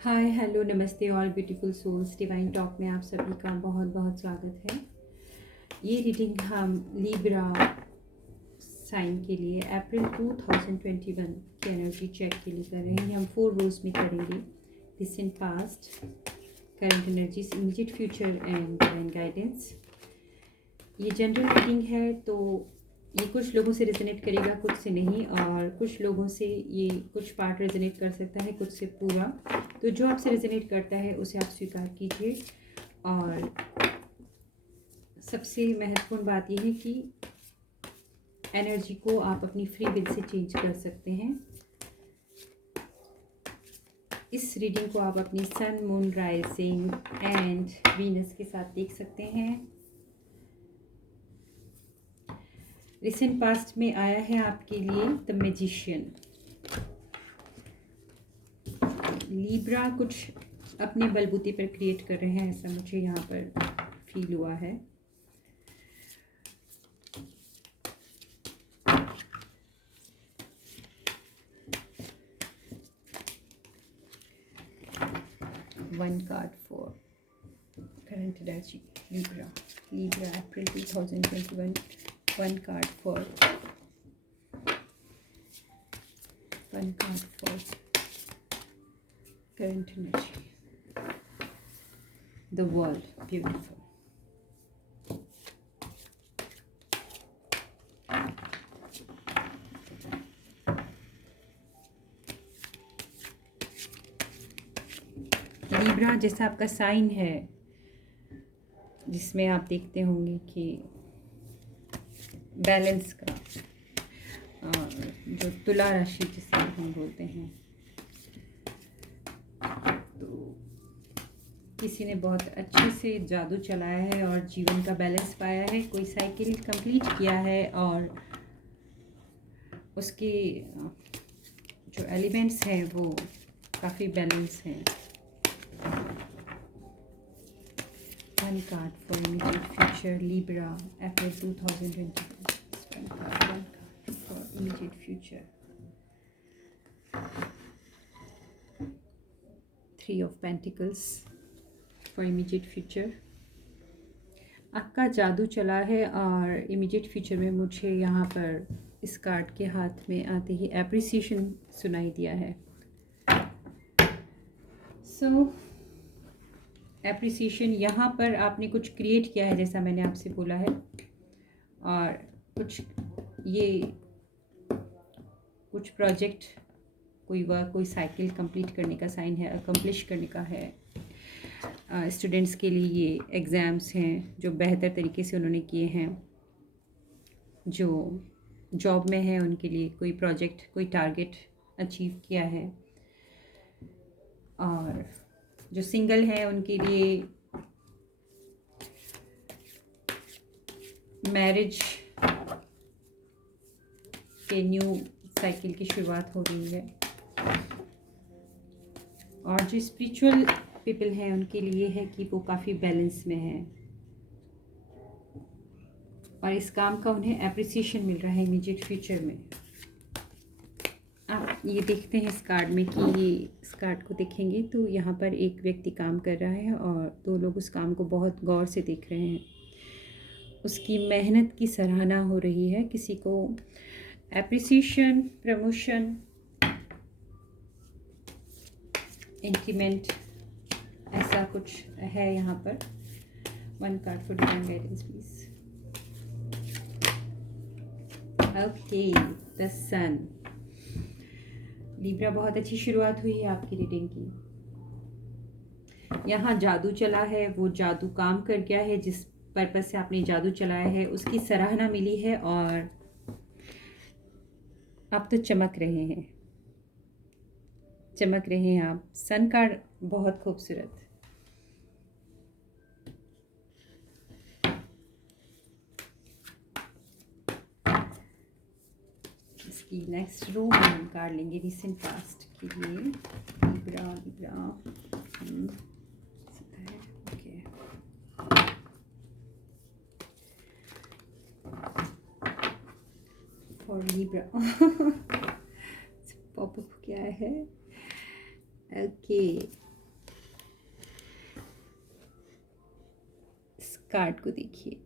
हाय hello namaste all beautiful souls divine talk में आप सभी का बहुत बहुत स्वागत है। ये रीडिंग हम लिब्रा साइन के लिए अप्रैल 2021 की एनर्जी चेक के लिए कर रहे हैं। हम 4 रोज में करेंगे। Recent past, current energies, immediate future and divine guidance. ये जनरल रीडिंग है तो ये कुछ लोगों से रेजोनेट करेगा, कुछ से नहीं, और कुछ लोगों से ये कुछ पार्ट रेजोनेट कर सकता है, कुछ से पूरा। तो जो आपसे रेजोनेट करता है उसे आप स्वीकार कीजिए। और सबसे महत्वपूर्ण बात यह है कि एनर्जी को आप अपनी फ्री विल से चेंज कर सकते हैं। इस रीडिंग को आप अपनी सन, मून, राइजिंग एंड वीनस के साथ देख सकते हैं। रिसेंट पास्ट में आया है आपके लिए द मैजिशियन। लिब्रा कुछ अपने बलबूते पर क्रिएट कर रहे हैं, ऐसा मुझे यहाँ पर फील हुआ है। One card for current energy Libra April 2021। One card for current energy, the world, beautiful. Libra जैसा आपका साइन है, जिसमें आप देखते होंगे कि बैलेंस का जो तुला राशि जिसे हम बोलते हैं, तो किसी ने बहुत अच्छे से जादू चलाया है और जीवन का बैलेंस पाया है। कोई साइकिल कंप्लीट किया है और उसके जो एलिमेंट्स हैं वो काफ़ी बैलेंस हैं। One card for immediate future Libra April 2021। One card for immediate future. 3 of pentacles for immediate future. आपका जादू चला है और इमीडिएट फ्यूचर में मुझे यहाँ पर इस कार्ड के हाथ में आते ही एप्रिसिएशन सुनाई दिया है। सो एप्रिसिएशन, यहाँ पर आपने कुछ क्रिएट किया है जैसा मैंने आपसे बोला है, और कुछ प्रोजेक्ट, कोई वर्क, कोई साइकिल कंप्लीट करने का साइन है, अकम्प्लिश करने का है। स्टूडेंट्स के लिए ये एग्ज़ाम्स हैं जो बेहतर तरीके से उन्होंने किए हैं। जो जॉब में है उनके लिए कोई प्रोजेक्ट, कोई टारगेट अचीव किया है, और जो सिंगल है उनके लिए मैरिज के न्यू साइकिल की शुरुआत हो रही है। और जो स्पिरिचुअल पीपल हैं उनके लिए है कि वो काफ़ी बैलेंस में हैं और इस काम का उन्हें एप्रिसिएशन मिल रहा है इमीडिएट फ्यूचर में। आप ये देखते हैं इस कार्ड में कि ये इस कार्ड को देखेंगे तो यहाँ पर एक व्यक्ति काम कर रहा है और 2 लोग उस काम को बहुत गौर से देख रहे हैं। उसकी मेहनत की सराहना हो रही है। किसी को एप्रिसिएशन, प्रमोशन, इंक्रीमेंट, ऐसा कुछ है यहाँ पर। One card for divine guidance please. Okay, the sun. Libra बहुत अच्छी शुरुआत हुई है आपकी रीडिंग की। यहाँ जादू चला है, वो जादू काम कर गया है। जिस पर्पस से आपने जादू चलाया है उसकी सराहना मिली है और आप तो चमक रहे हैं, चमक रहे हैं आप। सन कार्ड बहुत खूबसूरत। इसकी नेक्स्ट रो में हम कार्ड लेंगे रिसेंट पास्ट के लिए। Libra okay, for Libra popup क्या है? ओके, कार्ड को देखिए।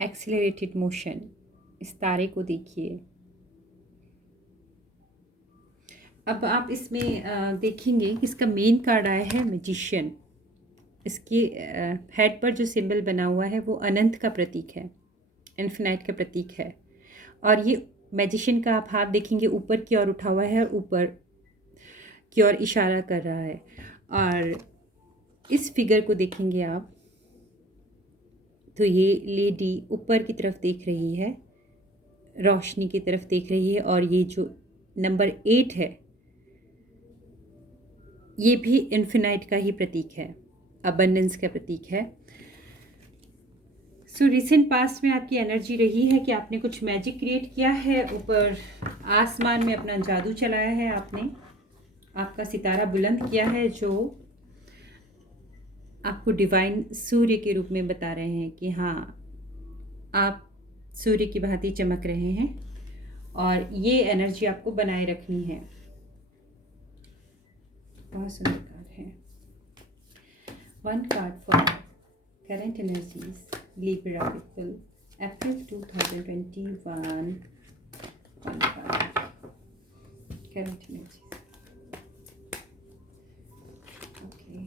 एक्सीलरेटेड मोशन, इस तारे को देखिए। अब आप इसमें देखेंगे कि इसका मेन कार्ड आया है मैजिशियन। इसके हेड पर जो सिंबल बना हुआ है वो अनंत का प्रतीक है, इन्फिनाइट का प्रतीक है। और ये मैजिशियन का आप हाथ देखेंगे ऊपर की ओर उठा हुआ है और ऊपर की ओर इशारा कर रहा है। और इस फिगर को देखेंगे आप तो ये लेडी ऊपर की तरफ देख रही है, रोशनी की तरफ देख रही है। और ये जो नंबर 8 है ये भी इन्फिनाइट का ही प्रतीक है, अबंडेंस का प्रतीक है। सो रिसेंट पास्ट में आपकी एनर्जी रही है कि आपने कुछ मैजिक क्रिएट किया है, ऊपर आसमान में अपना जादू चलाया है, आपने आपका सितारा बुलंद किया है, जो आपको डिवाइन सूर्य के रूप में बता रहे हैं कि हाँ आप सूर्य की भांति चमक रहे हैं और ये एनर्जी आपको बनाए रखनी है। बहुत सुंदर कार्ड है। One card for current energies Libra people April 2021। One card current energies. Okay,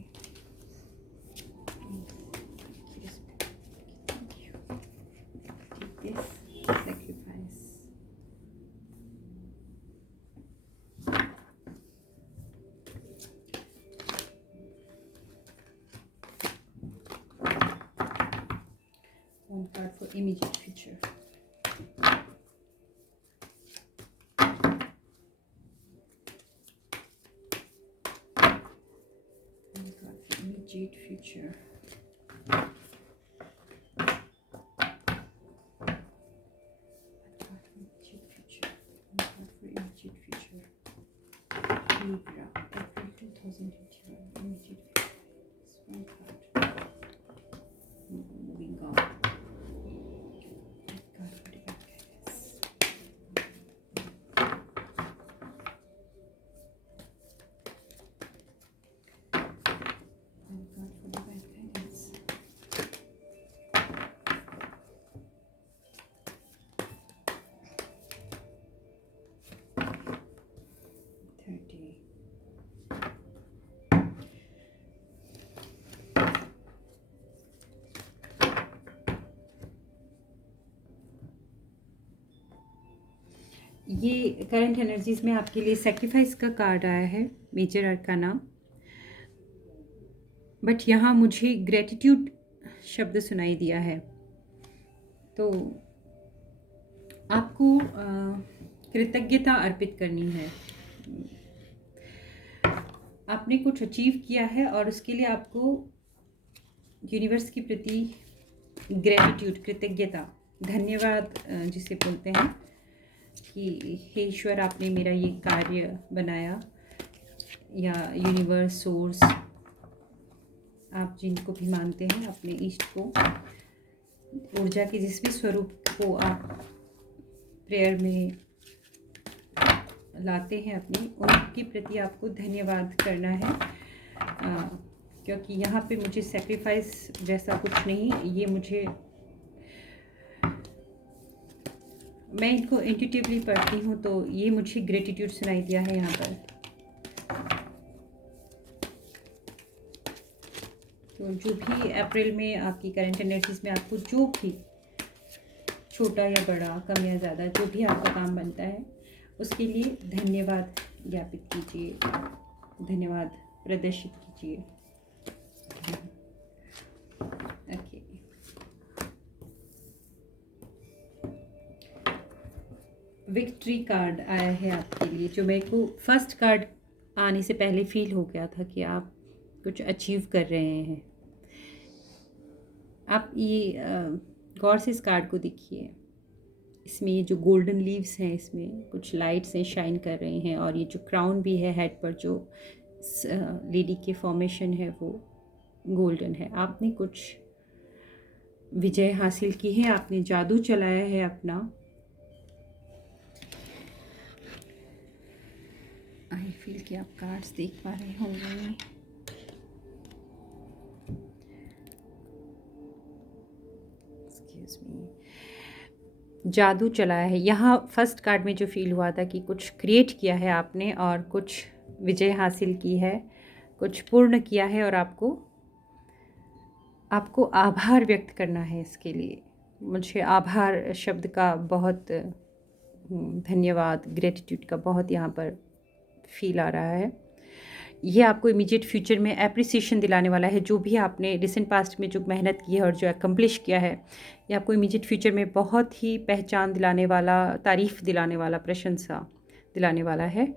take this sacrifice. One card for immediate future. One card for immediate future. Libra, April 2021. Immediate future. One card. Moving on. God for divine guidance. And God for divine guidance. 30. ये current energies में आपके लिए sacrifice का card आया है, major arcana. But यहाँ मुझे gratitude शब्द सुनाई दिया है। तो आपको कृतज्ञता अर्पित करनी है। आपने कुछ अचीव किया है और उसके लिए आपको यूनिवर्स के प्रति ग्रेटिट्यूड, कृतज्ञता, धन्यवाद जिसे बोलते हैं कि हे ईश्वर आपने मेरा ये कार्य बनाया, या यूनिवर्स, सोर्स, आप जिनको भी मानते हैं, अपने इष्ट को, ऊर्जा के जिस भी स्वरूप को आप प्रेयर में लाते हैं अपनी, उनके प्रति आपको धन्यवाद करना है। क्योंकि यहाँ पे मुझे सेक्रीफाइस जैसा कुछ नहीं, ये मुझे, मैं इनको इंट्यूटिवली पढ़ती हूँ तो ये मुझे ग्रेटिट्यूड सुनाई दिया है यहाँ पर। तो जो भी अप्रैल में आपकी करंट एनर्जीज में आपको जो भी छोटा या बड़ा, कम या ज़्यादा, जो भी आपका काम बनता है उसके लिए धन्यवाद ज्ञापित कीजिए, धन्यवाद प्रदर्शित कीजिए। ओके, विक्ट्री कार्ड आया है आपके लिए, जो मेरे को फर्स्ट कार्ड आने से पहले फील हो गया था कि आप कुछ अचीव कर रहे हैं। आप ये गौर से इस कार्ड को देखिए। इसमें ये जो गोल्डन लीव्स हैं, इसमें कुछ लाइट्स हैं, शाइन कर रहे हैं। और ये जो क्राउन भी है हेड पर, जो लेडी के फॉर्मेशन है वो गोल्डन है। आपने कुछ विजय हासिल की है, आपने जादू चलाया है अपना। आई फील कि आप कार्ड्स देख पा रहे होंगे। जादू चलाया है। यहाँ फर्स्ट कार्ड में जो फील हुआ था कि कुछ क्रिएट किया है आपने और कुछ विजय हासिल की है, कुछ पूर्ण किया है और आपको आभार व्यक्त करना है इसके लिए। मुझे आभार शब्द का बहुत धन्यवाद, ग्रेटिट्यूड का बहुत यहाँ पर फील आ रहा है। ये आपको इमीडिएट फ्यूचर में एप्रिसिएशन दिलाने वाला है। जो भी आपने रिसेंट पास्ट में जो मेहनत की है और जो एकम्प्लिश किया है, ये आपको इमीडिएट फ्यूचर में बहुत ही पहचान दिलाने वाला, तारीफ़ दिलाने वाला, प्रशंसा दिलाने वाला है।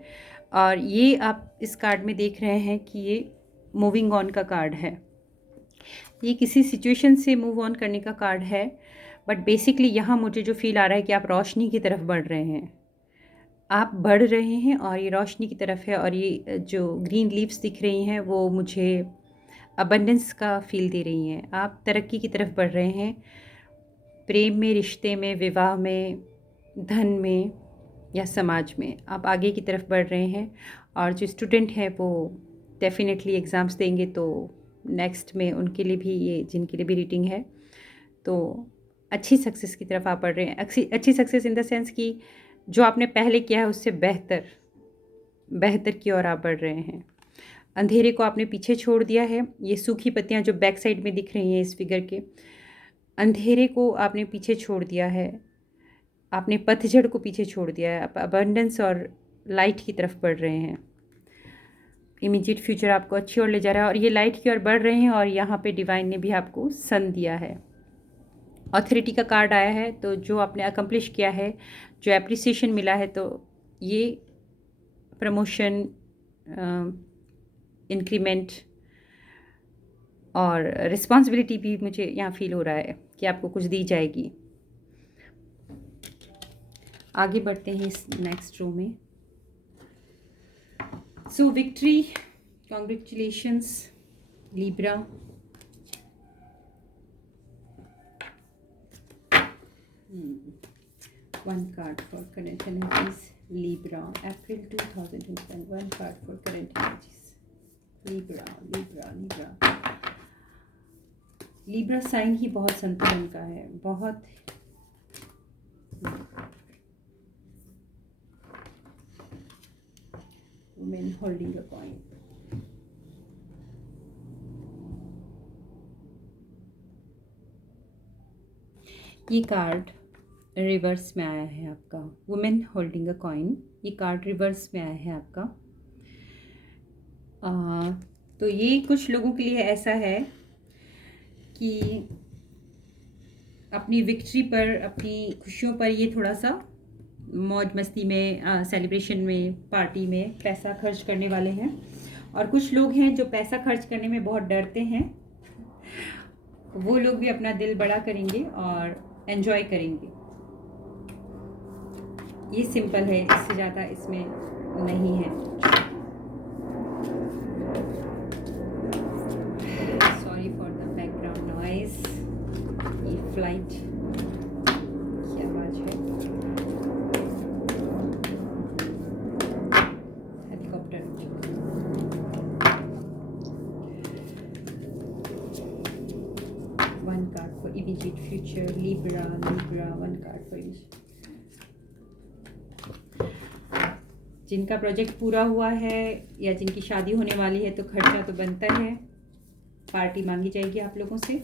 और ये आप इस कार्ड में देख रहे हैं कि ये मूविंग ऑन का कार्ड है। ये किसी सिचुएशन से मूव ऑन करने का कार्ड है, बट बेसिकली यहाँ मुझे जो फील आ रहा है कि आप रोशनी की तरफ बढ़ रहे हैं, आप बढ़ रहे हैं और ये रोशनी की तरफ है। और ये जो ग्रीन लीव्स दिख रही हैं वो मुझे अबंडेंस का फील दे रही हैं। आप तरक्की की तरफ बढ़ रहे हैं, प्रेम में, रिश्ते में, विवाह में, धन में या समाज में आप आगे की तरफ बढ़ रहे हैं। और जो स्टूडेंट हैं वो डेफिनेटली एग्ज़ाम्स देंगे, तो नेक्स्ट में उनके लिए भी, ये जिनके लिए भी रीडिंग है, तो अच्छी सक्सेस की तरफ आप बढ़ रहे हैं। अच्छी सक्सेस इन द सेंस कि जो आपने पहले किया है उससे बेहतर की ओर आप बढ़ रहे हैं। अंधेरे को आपने पीछे छोड़ दिया है। ये सूखी पत्तियां जो बैक साइड में दिख रही हैं इस फिगर के, अंधेरे को आपने पीछे छोड़ दिया है, आपने पतझड़ को पीछे छोड़ दिया है। आप अबंडेंस और लाइट की तरफ बढ़ रहे हैं। इमीडिएट फ्यूचर आपको अच्छी ओर ले जा रहा है और ये लाइट की ओर बढ़ रहे हैं। और यहाँ पे डिवाइन ने भी आपको सन दिया है, ऑथोरिटी का कार्ड आया है। तो जो आपने अकम्प्लिश किया है, जो एप्रिसिएशन मिला है, तो ये प्रमोशन, इंक्रीमेंट और रिस्पॉन्सिबिलिटी भी मुझे यहाँ फील हो रहा है कि आपको कुछ दी जाएगी। आगे बढ़ते हैं इस नेक्स्ट रो में। So victory, congratulations Libra. One card for current energies, Libra, April 2021. One card for current energies, Libra, Libra, Libra. Libra sign ही बहुत संतुलन का है, बहुत woman holding a coin. ये कार्ड रिवर्स में आया है आपका, वुमेन होल्डिंग अ कॉइन। ये कार्ड रिवर्स में आया है आपका। तो ये कुछ लोगों के लिए ऐसा है कि अपनी विक्ट्री पर, अपनी खुशियों पर ये थोड़ा सा मौज मस्ती में, सेलिब्रेशन में, पार्टी में पैसा खर्च करने वाले हैं। और कुछ लोग हैं जो पैसा खर्च करने में बहुत डरते हैं, वो लोग भी अपना दिल बड़ा करेंगे और एंजॉय करेंगे। ये सिंपल है, इससे ज़्यादा इसमें नहीं है। Sorry for the background noise. ये फ्लाइट की आवाज़ है, helicopter. One card for immediate future, Libra, Libra. One card for immediate. जिनका प्रोजेक्ट पूरा हुआ है या जिनकी शादी होने वाली है, तो खर्चा तो बनता है, पार्टी मांगी जाएगी आप लोगों से।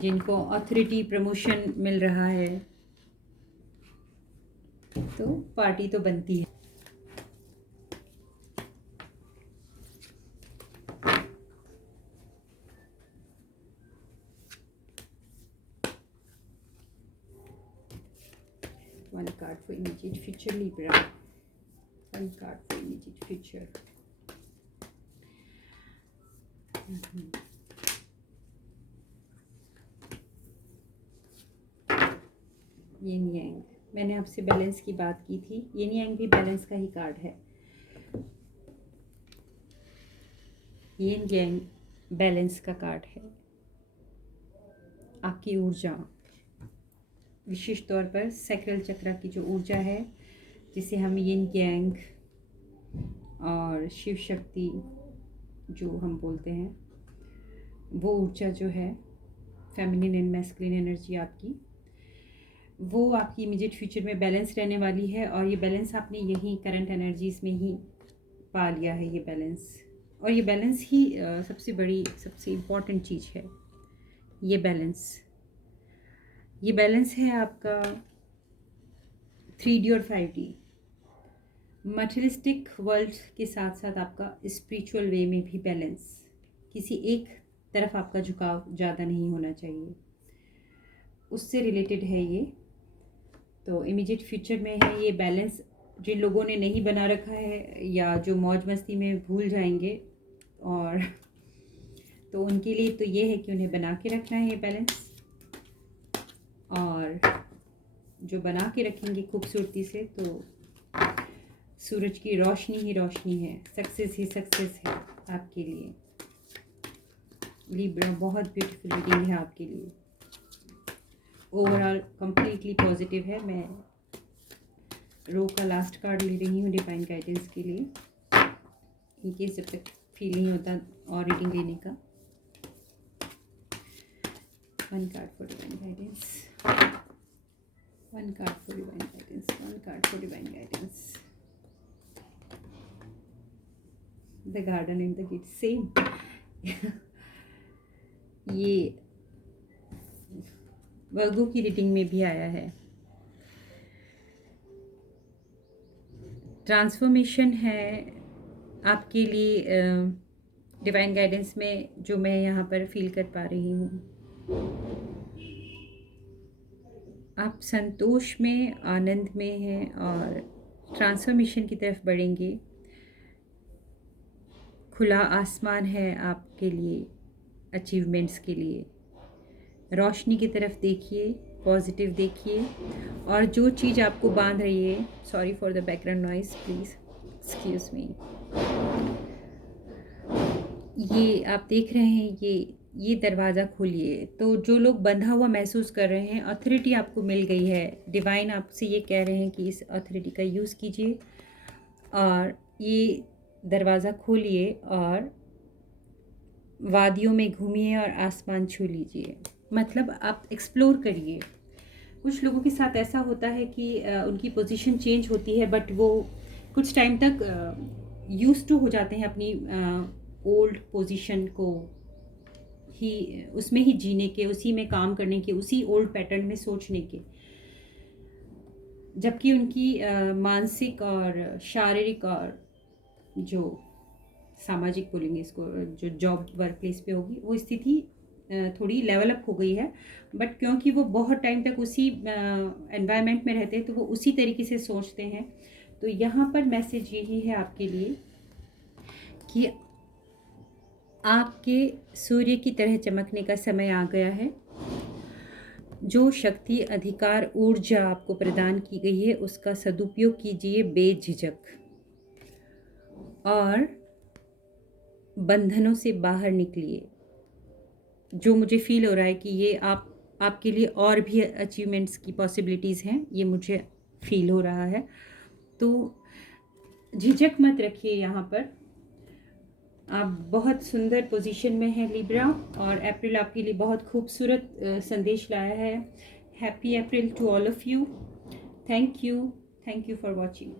जिनको अथॉरिटी, प्रमोशन मिल रहा है, तो पार्टी तो बनती है। One card for immediate future, Libra. One card for immediate future. येन यांग, मैंने आपसे बैलेंस की बात की थी। येन यांग भी बैलेंस का ही कार्ड है। येन यांग बैलेंस का कार्ड है। आपकी ऊर्जा, विशेष तौर पर सैक्रल चक्र की जो ऊर्जा है, जिसे हम यिन यांग और शिव शक्ति जो हम बोलते हैं, वो ऊर्जा जो है फेमिनिन एंड मैस्कुलिन एनर्जी आपकी, वो आपकी इमीडिएट फ्यूचर में बैलेंस रहने वाली है। और ये बैलेंस आपने यहीं करंट एनर्जीज़ में ही पा लिया है ये बैलेंस। और ये बैलेंस ही सबसे बड़ी, सबसे इम्पॉर्टेंट चीज़ है। ये बैलेंस है आपका 3D और 5D मटेरियलिस्टिक वर्ल्ड के साथ साथ आपका स्पिरिचुअल वे में भी बैलेंस। किसी एक तरफ आपका झुकाव ज़्यादा नहीं होना चाहिए, उससे रिलेटेड है ये। तो इमीडिएट फ्यूचर में है ये बैलेंस। जिन लोगों ने नहीं बना रखा है या जो मौज मस्ती में भूल जाएंगे, और तो उनके लिए तो ये है कि उन्हें बना के रखना है ये बैलेंस। और जो बना के रखेंगे खूबसूरती से, तो सूरज की रोशनी ही रोशनी है, सक्सेस ही सक्सेस है आपके लिए। लिब्रा बहुत ब्यूटीफुल रीडिंग है आपके लिए। ओवरऑल कंप्लीटली पॉजिटिव है। मैं रो का लास्ट कार्ड ले रही हूँ डिवाइन गाइडेंस के लिए, इनकेस जब तक फील नहीं होता और रीडिंग लेने का। 1 card for divine guidance, 1 card for divine guidance, 1 card for divine guidance. The garden and the gift, same. ये वर्गो की रीडिंग में भी आया है। ट्रांसफॉर्मेशन है आपके लिए डिवाइन गाइडेंस में, जो मैं यहाँ पर फील कर पा रही हूँ। आप संतोष में, आनंद में हैं और ट्रांसफॉर्मेशन की तरफ बढ़ेंगे। खुला आसमान है आपके लिए, अचीवमेंट्स के लिए। रोशनी की तरफ देखिए, पॉजिटिव देखिए। और जो चीज़ आपको बांध रही है, sorry for the background noise, please excuse me. ये आप देख रहे हैं, ये दरवाज़ा खोलिए। तो जो लोग बंधा हुआ महसूस कर रहे हैं, अथॉरिटी आपको मिल गई है। डिवाइन आपसे ये कह रहे हैं कि इस अथॉरिटी का यूज़ कीजिए और ये दरवाज़ा खोलिए और वादियों में घूमिए और आसमान छू लीजिए। मतलब आप एक्सप्लोर करिए। कुछ लोगों के साथ ऐसा होता है कि उनकी पोजीशन चेंज होती है, बट वो कुछ टाइम तक यूज्ड टू हो जाते हैं अपनी ओल्ड पोजीशन को ही, उसमें ही जीने के, उसी में काम करने के, उसी ओल्ड पैटर्न में सोचने के। जबकि उनकी मानसिक और शारीरिक और जो सामाजिक बोलेंगे इसको, जो जॉब वर्क प्लेस पे होगी, वो स्थिति थोड़ी लेवल अप हो गई है। बट क्योंकि वो बहुत टाइम तक उसी एनवायरनमेंट में रहते हैं, तो वो उसी तरीके से सोचते हैं। तो यहाँ पर मैसेज यही है आपके लिए कि आपके सूर्य की तरह चमकने का समय आ गया है। जो शक्ति, अधिकार, ऊर्जा आपको प्रदान की गई है, उसका सदुपयोग कीजिए बेझिझक और बंधनों से बाहर निकलिए। जो मुझे फील हो रहा है कि ये आपके लिए और भी अचीवमेंट्स की पॉसिबिलिटीज़ हैं, ये मुझे फील हो रहा है। तो झिझक मत रखिए। यहाँ पर आप बहुत सुंदर पोजीशन में हैं लिब्रा, और अप्रैल आपके लिए बहुत खूबसूरत संदेश लाया है। Happy April to all of you. Thank you for watching.